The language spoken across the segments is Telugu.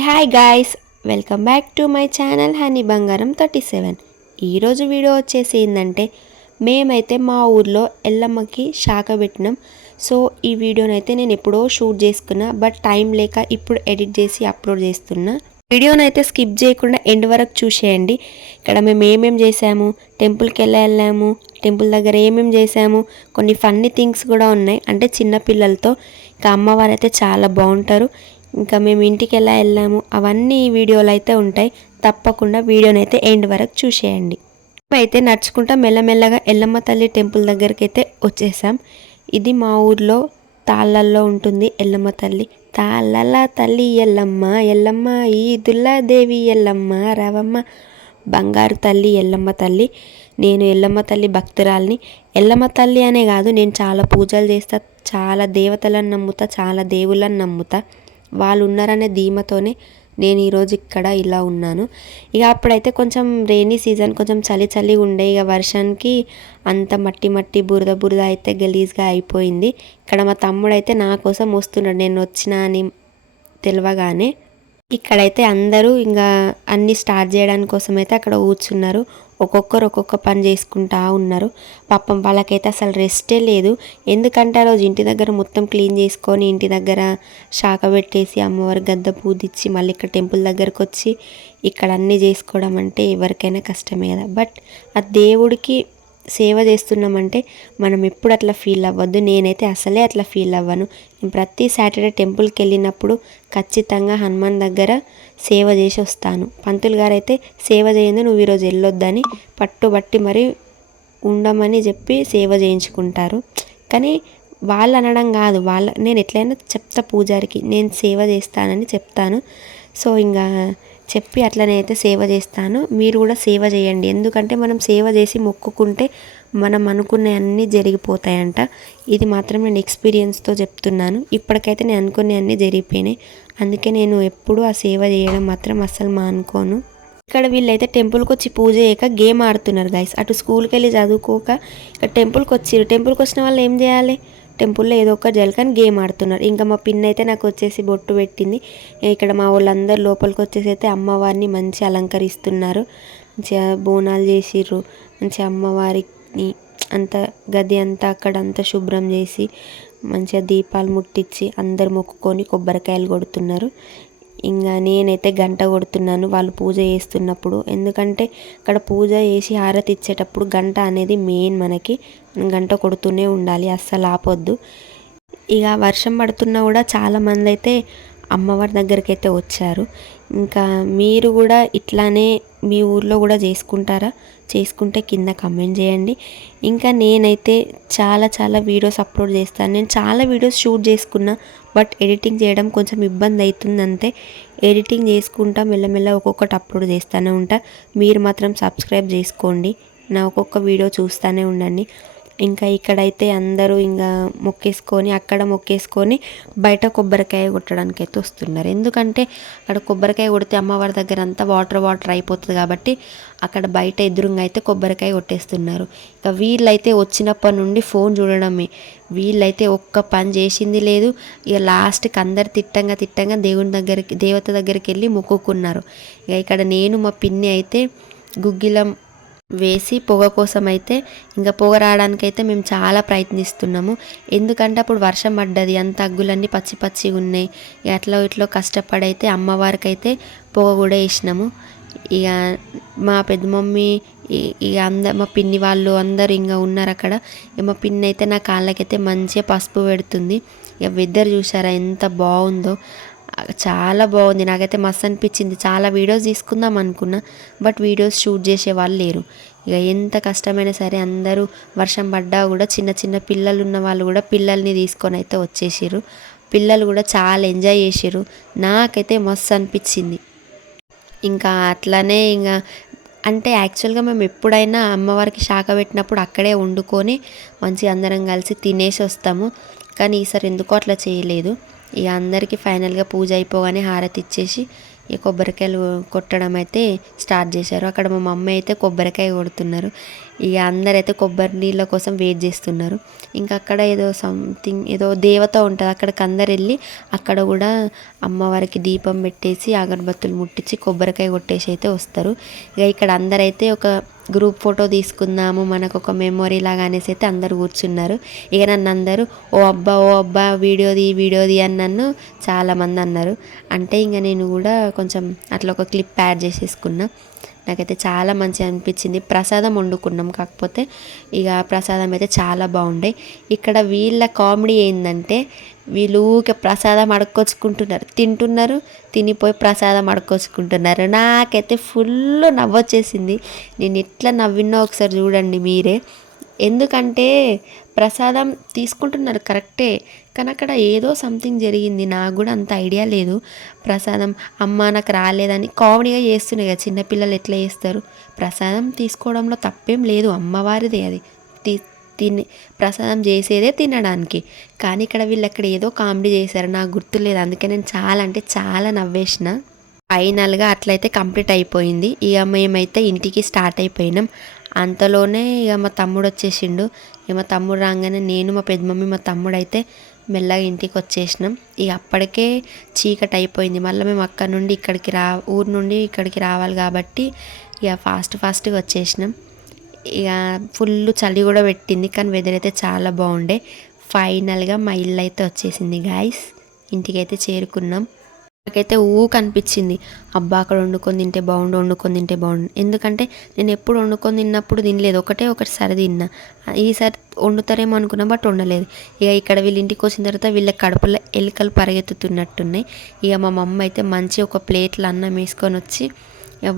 Hi guys, welcome back to my channel honey బంగారం 37. ఈరోజు వీడియో వచ్చేసి ఏంటంటే మేమైతే మా ఊర్లో ఎల్లమ్మకి శాఖ పెట్టినాం. సో ఈ వీడియోనైతే నేను ఎప్పుడో షూట్ చేసుకున్నా, బట్ టైం లేక ఇప్పుడు ఎడిట్ చేసి అప్లోడ్ చేస్తున్నా. వీడియోనైతే స్కిప్ చేయకుండా ఎండ్ వరకు చూసేయండి. ఇక్కడ మేము ఏమేమి చేసాము, టెంపుల్కి వెళ్ళాము, టెంపుల్ దగ్గర ఏమేమి చేసాము, కొన్ని ఫన్నీ థింగ్స్ కూడా ఉన్నాయి. అంటే చిన్నపిల్లలతో ఇంకా అమ్మవారు అయితే చాలా బాగుంటారు. ఇంకా మేము ఇంటికి ఎలా వెళ్ళాము అవన్నీ వీడియోలు అయితే ఉంటాయి. తప్పకుండా వీడియోనైతే ఎండ్ వరకు చూసేయండి. అయితే నడుచుకుంటా మెల్లమెల్లగా ఎల్లమ్మ తల్లి టెంపుల్ దగ్గరికి అయితే వచ్చేసాం. ఇది మా ఊర్లో తాళ్ళల్లో ఉంటుంది ఎల్లమ్మ తల్లి. తాళ్ళల తల్లి ఎల్లమ్మ ఎల్లమ్మ ఈదుల్లాదేవి ఎల్లమ్మ రావమ్మ, బంగారు తల్లి ఎల్లమ్మ తల్లి. నేను ఎల్లమ్మ తల్లి భక్తురాల్ని. ఎల్లమ్మ తల్లి అనే కాదు, నేను చాలా పూజలు చేస్తా, చాలా దేవతలను నమ్ముతా, చాలా దేవుళ్ళని నమ్ముతా. వాళ్ళు ఉన్నారనే ధీమతోనే నేను ఈరోజు ఇక్కడ ఇలా ఉన్నాను. ఇక అప్పుడైతే కొంచెం రెయినీ సీజన్, కొంచెం చలి చలి ఉండే. ఇక వర్షానికి అంత మట్టి మట్టి బురద బురద అయితే గలీజ్గా అయిపోయింది. ఇక్కడ మా తమ్ముడు అయితే నా కోసం వస్తున్నాడు, నేను వచ్చినా అని తెలియగానే. ఇక్కడైతే అందరూ ఇంకా అన్నీ స్టార్ట్ చేయడానికి కోసం అయితే అక్కడ కూర్చున్నారు. ఒక్కొక్కరు ఒక్కొక్క పని చేసుకుంటా ఉన్నారు. పాపం వాళ్ళకైతే అసలు రెస్టే లేదు. ఎందుకంటే ఆ రోజు ఇంటి దగ్గర మొత్తం క్లీన్ చేసుకొని, ఇంటి దగ్గర శాఖ పెట్టేసి, అమ్మవారి గద్ద పూదిచ్చి, మళ్ళీ ఇక్కడ టెంపుల్ దగ్గరకు వచ్చి ఇక్కడ అన్నీ చేసుకోవడం అంటే ఎవరికైనా కష్టమే కదా. బట్ ఆ దేవుడికి సేవ చేస్తున్నామంటే మనం ఎప్పుడు అట్లా ఫీల్ అవ్వద్దు. నేనైతే అసలే అట్లా ఫీల్ అవ్వను. నేను ప్రతి సాటర్డే టెంపుల్కి వెళ్ళినప్పుడు ఖచ్చితంగా హనుమాన్ దగ్గర సేవ చేసి వస్తాను. పంతులు గారు అయితే సేవ చేయండి, నువ్వు ఈరోజు వెళ్ళొద్దని పట్టుబట్టి మరి ఉండమని చెప్పి సేవ చేయించుకుంటారు. కానీ వాళ్ళు అనడం కాదు, నేను ఎట్లయినా చెప్తా పూజారికి నేను సేవ చేస్తానని చెప్తాను. సో ఇంకా చెప్పి అట్లనే అయితే సేవ చేస్తాను. మీరు కూడా సేవ చేయండి. ఎందుకంటే మనం సేవ చేసి మొక్కుకుంటే మనం అనుకునే అన్నీ జరిగిపోతాయంట. ఇది మాత్రం నేను ఎక్స్పీరియన్స్తో చెప్తున్నాను. ఇప్పటికైతే నేను అనుకునే అన్నీ జరిగిపోయినాయి. అందుకే నేను ఎప్పుడూ ఆ సేవ చేయడం మాత్రం అస్సలు మానుకోను. ఇక్కడ వీళ్ళైతే టెంపుల్కి వచ్చి పూజ చేయక గేమ్ ఆడుతున్నారు గైస్. అటు స్కూల్కి వెళ్ళి చదువుకోక ఇక్కడ టెంపుల్కి వచ్చిర్రు. టెంపుల్కి వచ్చిన వాళ్ళు ఏం చేయాలి, టెంపుల్లో ఏదో ఒక జలకని గేమ్ ఆడుతున్నారు. ఇంకా మా పిన్ అయితే నాకు వచ్చేసి బొట్టు పెట్టింది. ఇక్కడ మా వాళ్ళందరూ లోపలికి వచ్చేసి అయితే అమ్మవారిని మంచి అలంకరిస్తున్నారు. మంచిగా బోనాలు చేసిర్రు. మంచిగా అమ్మవారిని అంత గది అంతా అక్కడంతా శుభ్రం చేసి మంచిగా దీపాలు ముట్టించి అందరు మొక్కుకొని కొబ్బరికాయలు కొడుతున్నారు. ఇంకా నేనైతే గంట కొడుతున్నాను వాళ్ళు పూజ చేస్తున్నప్పుడు. ఎందుకంటే అక్కడ పూజ చేసి హారతి ఇచ్చేటప్పుడు గంట అనేది మెయిన్. మనకి గంట కొడుతూనే ఉండాలి, అస్సలు ఆపొద్దు. ఇక వర్షం పడుతున్నా కూడా చాలామంది అయితే అమ్మవారి దగ్గరికి అయితే వచ్చారు. ఇంకా మీరు కూడా ఇట్లానే మీ ఊర్లో కూడా చేసుకుంటారా? చేసుకుంటే కింద కమెంట్ చేయండి. ఇంకా నేనైతే చాలా చాలా వీడియోస్ అప్లోడ్ చేస్తాను. నేను చాలా వీడియోస్ షూట్ చేసుకున్నా, బట్ ఎడిటింగ్ చేయడం కొంచెం ఇబ్బంది అవుతుంది అంతే. ఎడిటింగ్ చేసుకుంటా మెల్లమెల్ల ఒక్కొక్కటి అప్లోడ్ చేస్తూనే ఉంటా. మీరు మాత్రం సబ్స్క్రైబ్ చేసుకోండి, నా ఒక్కొక్క వీడియో చూస్తూనే ఉండండి. ఇంకా ఇక్కడైతే అందరూ ఇంకా మొక్కేసుకొని, అక్కడ మొక్కేసుకొని బయట కొబ్బరికాయ కొట్టడానికి అయితే వస్తున్నారు. ఎందుకంటే అక్కడ కొబ్బరికాయ కొడితే అమ్మవారి దగ్గర అంతా వాటర్ వాటర్ అయిపోతుంది కాబట్టి అక్కడ బయట ఎదురుగా అయితే కొబ్బరికాయ కొట్టేస్తున్నారు. ఇంకా వీళ్ళైతే వచ్చినప్పటి నుండి ఫోన్ చూడడమే. వీళ్ళైతే ఒక్క పని చేసింది లేదు. ఇక లాస్ట్కి అందరు తిట్టంగా దేవత దగ్గరికి వెళ్ళి మొక్కుకున్నారు. ఇక ఇక్కడ నేను మా పిన్ని అయితే గుగ్గిలం వేసి పొగ కోసం అయితే, ఇంకా పొగ రావడానికైతే మేము చాలా ప్రయత్నిస్తున్నాము. ఎందుకంటే అప్పుడు వర్షం పడ్డది, అంత అగ్గులన్నీ పచ్చి పచ్చిగా ఉన్నాయి. అట్లా ఇట్లా కష్టపడైతే అమ్మవారికి అయితే పొగ కూడా వేసినాము. ఇక మా పెద్ద మమ్మీ ఇక మా పిన్ని వాళ్ళు అందరు ఇంకా ఉన్నారు అక్కడ. మా పిన్ని అయితే నా కాళ్ళకైతే మంచిగా పసుపు పెడుతుంది. ఇక వెదర్ చూసారా ఎంత బాగుందో, చాలా బాగుంది. నాకైతే మస్తు అనిపించింది. చాలా వీడియోస్ తీసుకుందాం అనుకున్నా, బట్ వీడియోస్ షూట్ చేసే వాళ్ళు లేరు. ఇక ఎంత కష్టమైనా సరే అందరూ వర్షం పడ్డా కూడా చిన్న చిన్న పిల్లలు ఉన్న వాళ్ళు కూడా పిల్లల్ని తీసుకొని అయితే వచ్చేసారు. పిల్లలు కూడా చాలా ఎంజాయ్ చేసారు. నాకైతే మస్తు అనిపించింది. ఇంకా అట్లనే ఇంకా అంటే యాక్చువల్గా మేము ఎప్పుడైనా అమ్మవారికి శాఖ పెట్టినప్పుడు అక్కడే వండుకొని మంచిగా అందరం కలిసి తినేసి వస్తాము. కానీ ఈసారి ఎందుకో అట్లా చేయలేదు. ఇక అందరికీ ఫైనల్గా పూజ అయిపోగానే హారతి ఇచ్చేసి ఈ కొబ్బరికాయలు కొట్టడం అయితే స్టార్ట్ చేశారు. అక్కడ మా మమ్మీ అయితే కొబ్బరికాయ కొడుతున్నారు. ఇక అందరైతే కొబ్బరి నీళ్ళ కోసం వెయిట్ చేస్తున్నారు. ఇంకా అక్కడ ఏదో సంథింగ్ ఏదో దేవత ఉంటుంది, అక్కడికి అందరు వెళ్ళి అక్కడ కూడా అమ్మవారికి దీపం పెట్టేసి అగరబత్తులు ముట్టించి కొబ్బరికాయ కొట్టేసి అయితే వస్తారు. ఇక ఇక్కడ అందరైతే ఒక గ్రూప్ ఫోటో తీసుకుందాము, మనకు ఒక మెమొరీ లాగా అనేసి అయితే అందరు కూర్చున్నారు. ఇక నన్ను అందరూ ఓ అబ్బా వీడియోది అని నన్ను చాలామంది అన్నారు. అంటే ఇంకా నేను కూడా కొంచెం అట్లా ఒక క్లిప్ యాడ్ చేసేసుకున్నా. నాకైతే చాలా మంచిగా అనిపించింది. ప్రసాదం వండుకున్నాం, కాకపోతే ఇక ప్రసాదం అయితే చాలా బాగుండే. ఇక్కడ వీళ్ళ కామెడీ ఏంటంటే వీళ్ళు ఊరికే ప్రసాదం అడుక్కొచ్చుకుంటున్నారు, తింటున్నారు, తినిపోయి ప్రసాదం అడుక్కొచ్చుకుంటున్నారు. నాకైతే ఫుల్ నవ్వొచ్చేసింది. నేను ఎట్లా నవ్వినో ఒకసారి చూడండి మీరే. ఎందుకంటే ప్రసాదం తీసుకుంటున్నారు కరెక్టే, కానీ అక్కడ ఏదో సంథింగ్ జరిగింది. నాకు కూడా అంత ఐడియా లేదు. ప్రసాదం అమ్మ నాకు రాలేదని కామెడీగా చేస్తున్నాయి కదా చిన్నపిల్లలు, ఎట్లా చేస్తారు. ప్రసాదం తీసుకోవడంలో తప్పేం లేదు, అమ్మవారిదే అది. తిని ప్రసాదం చేసేదే తినడానికి. కానీ ఇక్కడ వీళ్ళు అక్కడ ఏదో కామెడీ చేశారు, నాకు గుర్తులేదు. అందుకే నేను చాలా అంటే చాలా నవ్వేసిన. ఫైనల్గా అట్లయితే కంప్లీట్ అయిపోయింది. ఇక మేమైతే ఇంటికి స్టార్ట్ అయిపోయినాం. అంతలోనే ఇక మా తమ్ముడు వచ్చేసిండు. ఇక మా తమ్ముడు రాగానే నేను, మా పెద్దమమ్మీ, మా తమ్ముడు అయితే మెల్లగా ఇంటికి వచ్చేసినాం. ఇక అప్పటికే చీకటి అయిపోయింది. మళ్ళీ మేము అక్కడ నుండి ఊరు నుండి ఇక్కడికి రావాలి కాబట్టి ఇక ఫాస్ట్గా వచ్చేసినాం. ఇక ఫుల్ చలి కూడా పెట్టింది, కానీ వెదర్ అయితే చాలా బాగుండే. ఫైనల్గా మా ఇల్లు అయితే వచ్చేసింది గాయస్. ఇంటికైతే చేరుకున్నాం. నాకైతే కనిపించింది, అబ్బా అక్కడ వండుకొని తింటే బాగుండు. ఎందుకంటే నేను ఎప్పుడు వండుకొని తిన్నప్పుడు తినలేదు, ఒకటిసారి తిన్నా. ఈసారి వండుతారేమో అనుకున్నా, బట్ వండలేదు. ఇక ఇక్కడ వీళ్ళ ఇంటికి వచ్చిన తర్వాత వీళ్ళ కడుపులో ఎలుకలు పరిగెత్తుతున్నట్టున్నాయి. ఇక మా మమ్మ అయితే మంచి ఒక ప్లేట్లో అన్నం వేసుకొని వచ్చి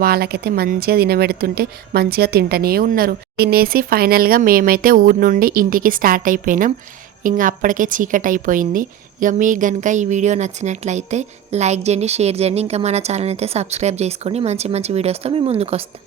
వాళ్ళకైతే మంచిగా తినబెడుతుంటే మంచిగా తింటూనే ఉన్నారు. తినేసి ఫైనల్గా మేమైతే ఊరు నుండి ఇంటికి స్టార్ట్ అయిపోయినాం. ఇంకా అప్పటికే చీకటి అయిపోయింది. ఇక మీకు కనుక ఈ వీడియో నచ్చినట్లయితే లైక్ చేయండి, షేర్ చేయండి. ఇంకా మన ఛానల్ అయితే సబ్స్క్రైబ్ చేసుకోండి. మంచి వీడియోస్తో మేము ముందుకు వస్తాం.